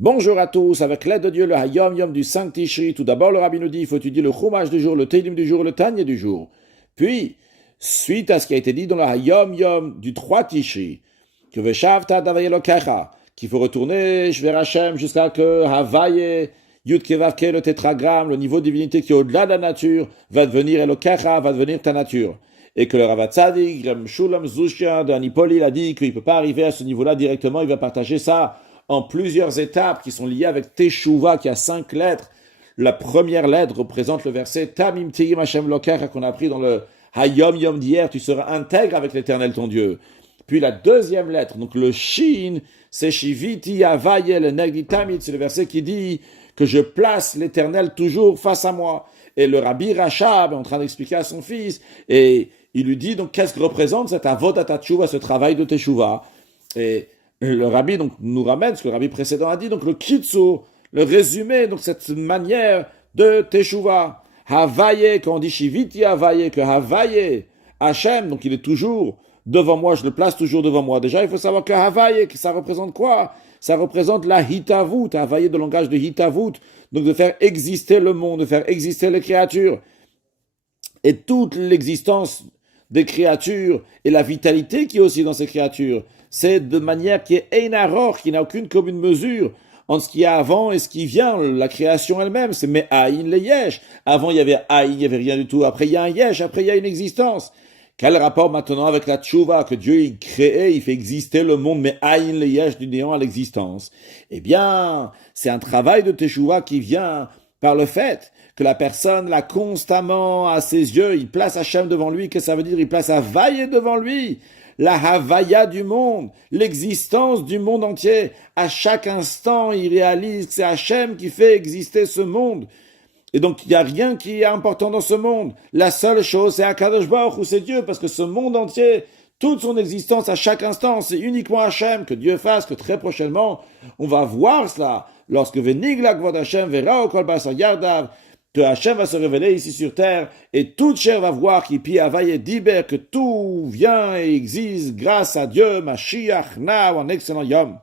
Bonjour à tous, avec l'aide de Dieu, le Hayom Yom du 5 Tishri. Tout d'abord, le Rabbi nous dit, il faut étudier le Chumash du jour, le Teilim du jour, le Tanya du jour. Puis, suite à ce qui a été dit dans le Hayom Yom du 3 Tishri, que Veshavta Davaye Lokecha, qu'il faut retourner vers Hashem jusqu'à que Havaye, Yud Kevavke, le tétragramme, le niveau de divinité qui est au-delà de la nature, va devenir Elokecha, va devenir ta nature. Et que le Rav Tzadik, Reb Shulam Zushian de Anipoli, il a dit qu'il ne peut pas arriver à ce niveau-là directement, il va partager ça en plusieurs étapes qui sont liées avec Teshuvah, qui a 5 lettres. La première lettre représente le verset Tamim Teyim Hashem Lokecha qu'on a appris dans le Hayom Yom d'hier, tu seras intègre avec l'Éternel ton Dieu. Puis la deuxième lettre, donc le Shin, c'est Shiviti Avaye le Negdi Tamid, c'est le verset qui dit que je place l'Éternel toujours face à moi. Et le Rabbi Rachab est en train d'expliquer à son fils, et il lui dit donc qu'est-ce que représente cet Avodat Teshuvah, ce travail de Teshuvah. Et le Rabbi donc nous ramène ce que le Rabbi précédent a dit, donc le Kitsur, le résumé, donc cette manière de Teshuvah. Havaye, quand on dit Shiviti Havaye, que Havaye, Hachem, donc il est toujours devant moi, je le place toujours devant moi. Déjà, il faut savoir que Havaye, ça représente quoi? Ça représente la Hitavut, Havaye de langage de Hitavut, donc de faire exister le monde, de faire exister les créatures. Et toute l'existence des créatures et la vitalité qui est aussi dans ces créatures, c'est de manière qui est Einaror, qui n'a aucune commune mesure entre ce qu'il y a avant et ce qui vient, la création elle-même, c'est Me'aïn le Yesh. Avant il y avait Aïn, il n'y avait rien du tout, après il y a un Yesh, après il y a une existence. Quel rapport maintenant avec la Tchouva, que Dieu il crée, il fait exister le monde, mais Aïn le Yesh, du néant à l'existence? Eh bien, c'est un travail de Teshuvah qui vient par le fait que la personne, là, constamment, à ses yeux, il place Hachem devant lui. Qu'est-ce que ça veut dire? Il place Havaye devant lui. La Havaya du monde, l'existence du monde entier. À chaque instant, il réalise que c'est Hachem qui fait exister ce monde. Et donc, il n'y a rien qui est important dans ce monde. La seule chose, c'est Akadosh Baruch Hu, c'est Dieu, parce que ce monde entier, toute son existence à chaque instant, c'est uniquement Hachem. Que Dieu fasse que très prochainement, on va voir cela. Lorsque Venigla Kvod Hachem verra au Kol Basar Yardav, que Hachem va se révéler ici sur terre, et toute chair va voir qui pi avaye diber, que tout vient et existe grâce à Dieu, Mashiach, now, un excellent Yom.